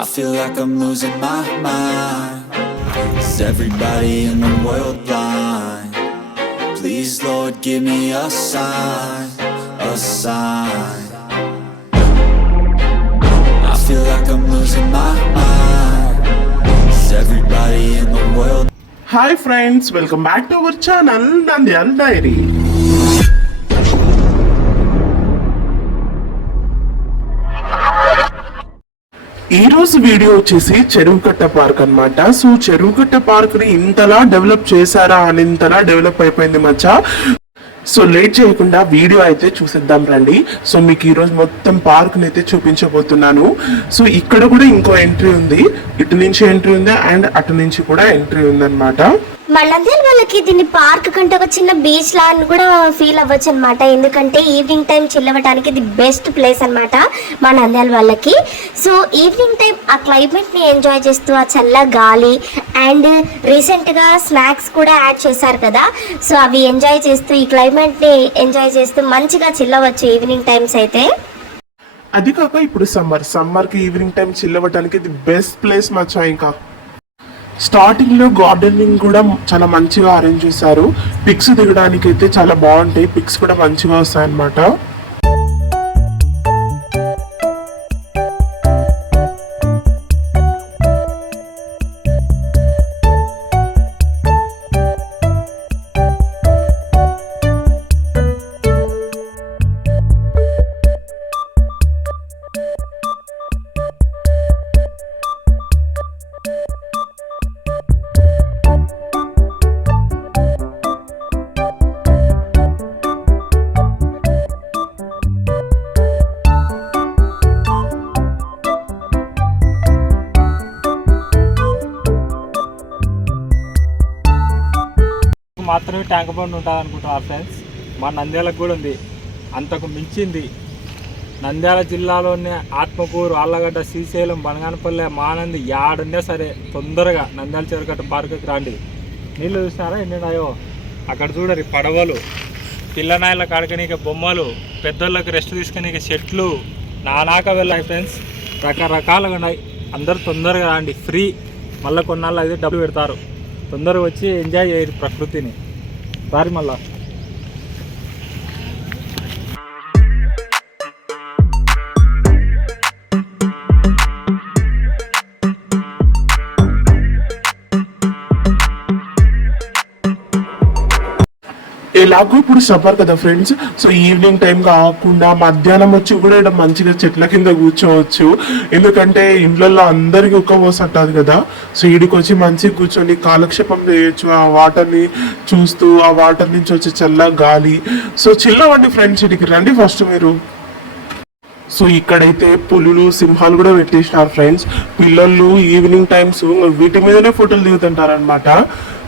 I feel like I'm losing my mind. Is everybody in the world blind? Please, Lord, give me a sign A sign. I feel like I'm losing my mind. Is everybody in the world Hi friends, welcome back to our channel Nandial Diary. ఈ రోజు video వచ్చేసి Cheruvukatta park అన్నమాట. So చెరువుకట్ట పార్క్ని ఇంతలా develop చేశారా అని ఇంతలా develop అయిపోయింది మధ్య సో లేట్ చేయకుండా వీడియో అయితే చూసేద్దాం రండి. సో మీకు ఈ రోజు మొత్తం పార్క్ని అయితే చూపించబోతున్నాను. సో ఇక్కడ కూడా ఇంకో ఎంట్రీ ఉంది. ఇటు నుంచి ఎంట్రీ ఉంది అండ్ అటు నుంచి కూడా ఎంట్రీ ఉందన్నమాట. అనమాట నంద్యాల వాళ్ళకి? దీన్ని పార్క్ కంటే ఒక చిన్న బీచ్ లా అని కూడా ఫీల్ అవ్వచ్చు అనమాట ఎందుకంటే ఈవినింగ్ టైం చిల్లవటానికి ఇది బెస్ట్ ప్లేస్ అన్నమాట మా నంద్యాల వాళ్ళకి. సో ఈవినింగ్ టైం ఆ క్లైమేట్ని ఎంజాయ్ చేస్తూ ఆ చల్ల గాలి అండ్ రీసెంట్గా స్నాక్స్ కూడా యాడ్ చేశారు కదా. సో అవి ఎంజాయ్ చేస్తూ ఈ క్లైమేట్ని ఎంజాయ్ చేస్తూ మంచిగా చిల్లవచ్చు ఈవినింగ్ టైమ్స్ అయితే. అది కాక ఇప్పుడు సమ్మర్. సమ్మర్కి ఈవినింగ్ టైం చిల్లవటానికి ఇది బెస్ట్ ప్లేస్ మచ్చా ఇంకా స్టార్టింగ్లో గార్డెనింగ్ కూడా చాలా మంచిగా అరేంజ్ చేశారు. పిక్స్ దిగడానికి అయితే చాలా బాగుంటాయి. పిక్స్ కూడా మంచిగా వస్తాయి అన్నమాట మాత్రమే ట్యాంక్ బండ్ ఉంటుంది అనుకుంటున్నారు ఫ్రెండ్స్ మా నంద్యాలకు కూడా ఉంది. అంతకు మించింది నంద్యాల జిల్లాలోనే ఆత్మకూరు ఆళ్ళగడ్డ శ్రీశైలం బనగానపల్లె మానంది యాడున్నా సరే తొందరగా నంద్యాల చెరుకట్ట పార్కుకి రండి. నీళ్ళు చూసినారా ఎన్నిన్నాయో అక్కడ చూడరు పడవలు పిల్లనాయల కాడకనీక బొమ్మలు పెద్దోళ్ళకి రెస్ట్ తీసుకునే చెట్లు నానాక వెళ్ళాయి ఫ్రెండ్స్ రకరకాలుగా ఉన్నాయి. అందరూ తొందరగా రండి. ఫ్రీ మళ్ళీ కొన్నాళ్ళు అయితే డబ్బులు పెడతారు. తొందరగా వచ్చి ఎంజాయ్ చేయరు ప్రకృతిని. సారీ మళ్ళా ఎలాగో ఇప్పుడు సఫర్ కదా ఫ్రెండ్స్. సో ఈవినింగ్ టైం కాకుండా మధ్యాహ్నం వచ్చి కూడా ఇక్కడ మంచిగా చెట్ల కింద కూర్చోవచ్చు. ఎందుకంటే ఇండ్లలో అందరికి ఒక్క పోసంటుంది కదా. సో ఈడికి వచ్చి మంచిగా కూర్చొని కాలక్షేపం చేయొచ్చు. ఆ వాటర్ని చూస్తూ ఆ వాటర్ నుంచి వచ్చే చల్ల గాలి. సో చిల్లవండి ఫ్రెండ్స్ ఇడికి రండి ఫస్ట్ మీరు. సో ఇక్కడైతే పులులు సింహాలు కూడా పెట్టేసినారు ఫ్రెండ్స్. పిల్లలు ఈవినింగ్ టైమ్స్ వీటి మీదనే ఫోటోలు దిగుతుంటారు అనమాట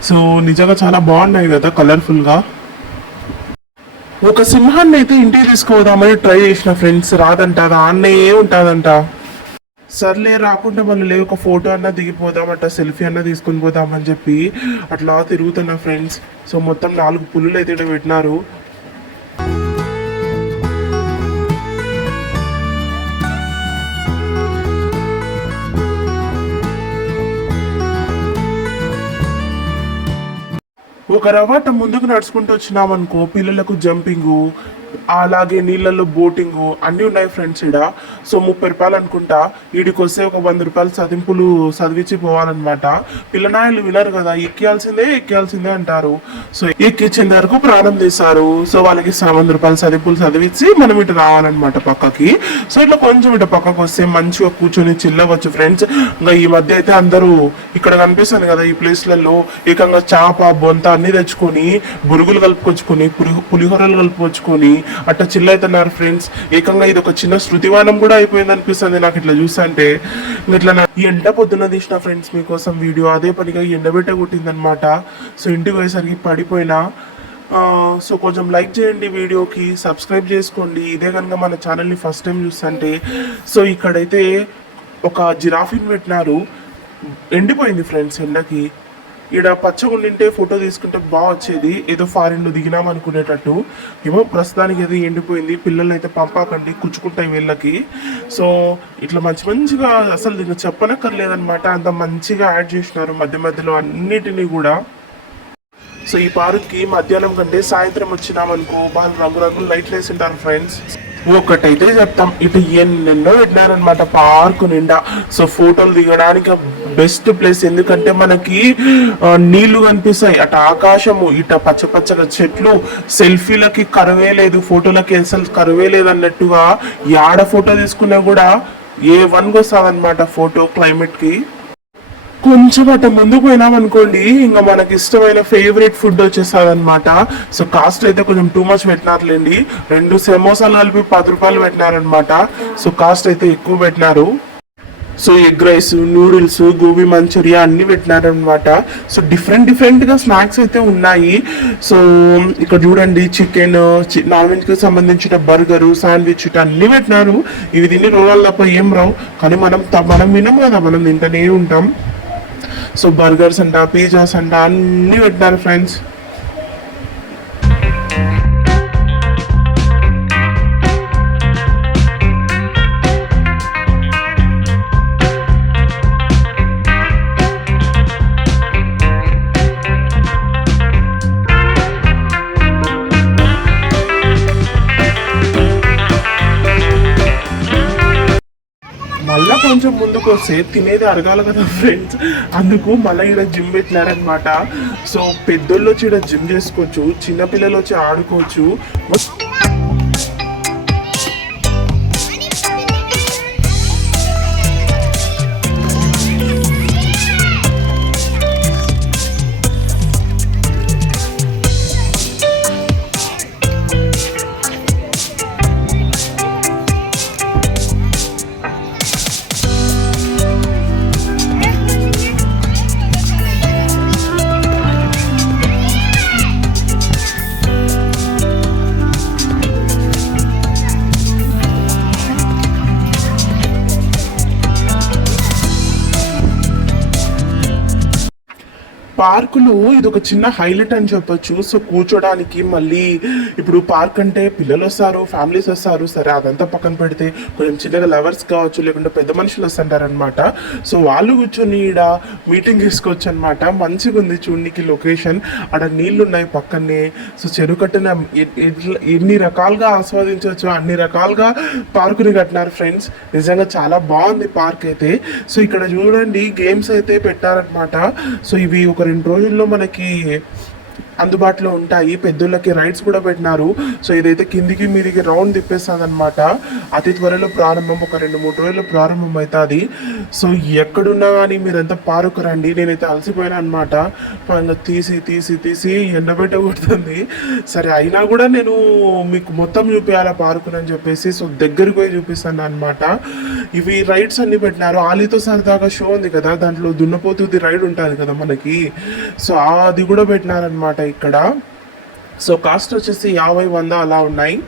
సో నిజంగా చాలా బాగున్నాయి కదా కలర్ఫుల్గా. ఒక సింహాన్ని అయితే ఇంటికి తీసుకుపోదామని ట్రై చేసిన ఫ్రెండ్స్. రాదంట అది ఆన్నే ఉంటుందంట సర్లే రాకుండా మళ్ళీ లేవు ఒక ఫోటో అన్నా దిగిపోదామంట సెల్ఫీ అన్నా తీసుకొని పోదామని చెప్పి అట్లా తిరుగుతున్నా ఫ్రెండ్స్. సో మొత్తం నాలుగు పులులు అయితే పెట్టినారు. ఒక రవాట ముందుకు నడుచుకుంటూ వచ్చినామనుకో పిల్లలకు జంపింగు అలాగే నీళ్ళల్లో బోటింగ్ అన్నీ ఉన్నాయి ఫ్రెండ్స్ ఈడ. సో ముప్పై రూపాయలు అనుకుంటా. వీడికి వస్తే ఒక వంద రూపాయలు చదింపులు చదివించి పోవాలన్నమాట. పిల్లనాయలు వినరు కదా ఎక్కియాల్సిందే ఎక్కియాల్సిందే అంటారు. సో ఎక్కించిన వరకు ప్రారంభం తీస్తారు. సో వాళ్ళకి వంద రూపాయలు చదింపులు చదివించి మనం ఇటు రావాలన్నమాట పక్కకి. సో ఇట్లా కొంచెం ఇటు పక్కకు వస్తే మంచిగా కూర్చొని చిల్లవచ్చు ఫ్రెండ్స్. ఇంకా ఈ మధ్య అయితే అందరూ ఇక్కడ కనిపిస్తుంది కదా ఈ ప్లేస్లలో ఏకంగా చాప బొంత అన్ని తెచ్చుకొని బురుగులు కలుపుకొచ్చుకొని పులి- పులిహోరలు కలుపుకొచ్చుకొని అట్లా చిల్ అవుతున్నారు ఫ్రెండ్స్ ఏకంగా ఇది ఒక చిన్న శృతివానం కూడా అయిపోయింది అనిపిస్తుంది నాకు ఇట్లా చూస్తా అంటే. ఇట్లా నా ఎండ పొద్దున్న తీసిన ఫ్రెండ్స్ మీకోసం వీడియో అదే పనిగా ఎండబెట్ట కొట్టిందనమాట సో ఇంటికి పోయేసరికి పడిపోయినా. సో కొంచెం లైక్ చేయండి వీడియోకి సబ్స్క్రైబ్ చేసుకోండి. ఇదే కనుక మన ఛానల్ని ఫస్ట్ టైం చూస్తుంటే సో ఇక్కడైతే ఒక జిరాఫీని పెట్టినారు. ఎండిపోయింది ఫ్రెండ్స్ ఎండకి. ఈడ పచ్చగా ఉండింటే ఫోటో తీసుకుంటే బాగా వచ్చేది. ఏదో ఫారిన్లో దిగినాం అనుకునేటట్టు. ఏమో ప్రస్తుతానికి ఏదో ఎండిపోయింది. పిల్లలు అయితే పంపాకండి. కుచ్చుకుంటాయి వీళ్ళకి. సో ఇట్లా మంచి మంచిగా అసలు దీన్ని చెప్పనక్కర్లేదనమాట అంత మంచిగా యాడ్ చేసినారు మధ్య మధ్యలో అన్నిటినీ కూడా. సో ఈ పార్క్కి మధ్యాహ్నం కంటే సాయంత్రం వచ్చినామనుకో వాళ్ళు రంగురంగులు లైట్లు వేసింటారు ఫ్రెండ్స్ ఒకటైతే చెప్తాం. ఇటు ఎన్నెన్నో పెట్టినారనమాట పార్క్ నిండా. సో ఫోటోలు దిగడానికి బెస్ట్ ప్లేస్ ఎందుకంటే మనకి నీళ్ళు కనిపిస్తాయి. అటు ఆకాశము ఇట పచ్చ పచ్చగా చెట్లు. సెల్ఫీలకి కరువే లేదు ఫోటోలకి అసలు కరువే లేదు అన్నట్టుగా యాడ ఫోటో తీసుకున్నా కూడా ఏ వన్ వస్తుంది అనమాట ఫోటో క్లైమేట్కి కొంచెం అట్ట ముందుకు పోయినాం అనుకోండి ఇంకా మనకి ఇష్టమైన ఫేవరెట్ ఫుడ్ వచ్చేస్తుంది అనమాట సో కాస్ట్ అయితే కొంచెం టూ మచ్ పెట్టినారులేండి. రెండు సమోసాలు కలిపి పది రూపాయలు పెట్టినారనమాట సో కాస్ట్ అయితే ఎక్కువ పెట్టినారు. So egg rice noodles gobi manchurian అన్ని పెట్టినారనమాట సో డిఫరెంట్ డిఫరెంట్గా స్నాక్స్ అయితే ఉన్నాయి. సో ఇక్కడ చూడండి చికెన్ నాన్ వెజ్కి సంబంధించిన బర్గర్ శాండ్విచ్ ఇటు అన్ని పెట్టినారు. ఇవి తిని రోజులు తప్ప ఏం రావు. కానీ మనం మనం వినం కదా మనం తింటూనే ఉంటాం. సో బర్గర్స్ అంట పిజ్జాస్ అంట అన్ని పెట్టినారు ఫ్రెండ్స్ కొంచెం ముందుకు వస్తే తినేది అరగాలి కదా ఫ్రెండ్స్ అందుకు మళ్ళీ ఇక్కడ జిమ్ పెట్టినారనమాట సో పెద్దోళ్ళు వచ్చి ఇక్కడ జిమ్ చేసుకోవచ్చు చిన్నపిల్లలు వచ్చి ఆడుకోవచ్చు. పార్కులు ఇది ఒక చిన్న హైలైట్ అని చెప్పొచ్చు. సో కూర్చోడానికి మళ్ళీ ఇప్పుడు పార్క్ అంటే పిల్లలు వస్తారు ఫ్యామిలీస్ వస్తారు. సరే అదంతా పక్కన పెడితే కొంచెం చిన్నగా లవర్స్ కావచ్చు లేకుంటే పెద్ద మనుషులు వస్తుంటారనమాట సో వాళ్ళు కూర్చొని ఈడ మీటింగ్ తీసుకోవచ్చు అనమాట మంచిగా ఉంది చూడనికి లొకేషన్. ఆడ నీళ్ళు ఉన్నాయి పక్కనే. సో చెరువు కట్టిన ఎన్ని రకాలుగా ఆస్వాదించవచ్చు అన్ని రకాలుగా పార్కుని కట్టినారు ఫ్రెండ్స్. నిజంగా చాలా బాగుంది పార్క్ అయితే. సో ఇక్కడ చూడండి గేమ్స్ అయితే పెట్టారనమాట సో ఇవి ఒక రెండు రోజుల్లో మనకి అందుబాటులో ఉంటాయి. పెద్దోళ్ళకి రైడ్స్ కూడా పెట్టినారు. సో ఇదైతే కిందికి మీదికి రౌండ్ తిప్పేస్తుంది అనమాట అతి త్వరలో ప్రారంభం ఒక రెండు మూడు రోజుల్లో ప్రారంభం అవుతుంది సో ఎక్కడున్నా కానీ మీరంతా పార్కు రండి నేనైతే అలసిపోయాను అనమాట ఇంకా తీసి తీసి తీసి ఎండబెట్ట కొడుతుంది. సరే అయినా కూడా నేను మీకు మొత్తం చూపించాలా పార్కుని చెప్పేసి సో దగ్గరికి పోయి చూపిస్తాను అనమాట ఇవి రైడ్స్ అన్ని పెట్టినారు. ఆలీతో సరదాగా షో ఉంది కదా. దాంట్లో దున్నపోతుది రైడ్ ఉంటుంది కదా మనకి. సో అది కూడా పెట్టినారనమాట ఇక్కడ. సో కాస్ట్ వచ్చేసి యాభై వంద అలా ఉన్నాయి.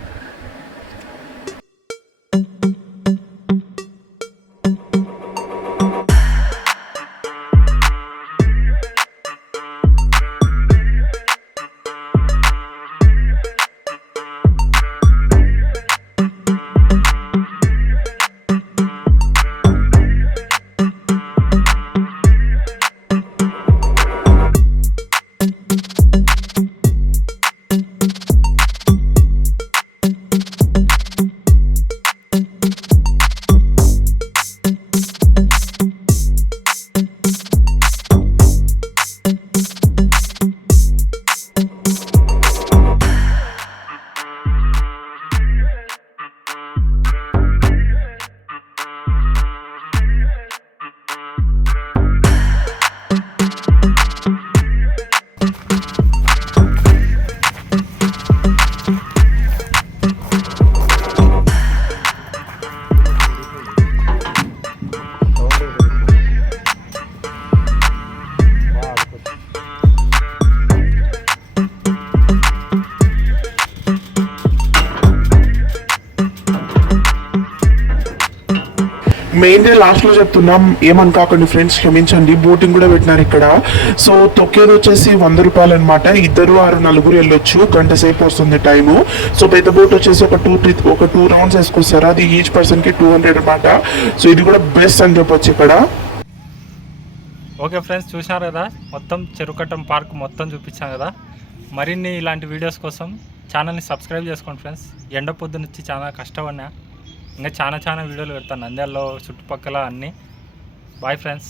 మెయిన్ లాస్ట్లో చెప్తున్నాం ఏమనుకోకండి ఫ్రెండ్స్ క్షమించండి బోటింగ్ కూడా పెట్టినారు ఇక్కడ. సో తొక్కేది వచ్చేసి వంద రూపాయలు అనమాట ఇద్దరు ఆరు నలుగురు వెళ్ళొచ్చు. గంట సేపు వస్తుంది టైము సో పెద్ద బోట్ వచ్చేసి ఒక టూ ఒక టూ రౌండ్స్ వేసుకొస్తారు. అది ఈచ్ పర్సన్కి టూ హండ్రెడ్ అనమాట సో ఇది కూడా బెస్ట్ అని చెప్పొచ్చు ఇక్కడ. ఓకే ఫ్రెండ్స్ చూసినారు కదా? మొత్తం చెరుకట్టం పార్క్ మొత్తం చూపించాం కదా? మరిన్ని ఇలాంటి వీడియోస్ కోసం ఛానల్ని సబ్స్క్రైబ్ చేసుకోండి ఫ్రెండ్స్ ఎండ పొద్దునుంచి చాలా కష్టపడినా ఇంకా చాలా చాలా వీడియోలు పెడతాను. నంద్యాలలో చుట్టుపక్కల అన్నీ. Bye friends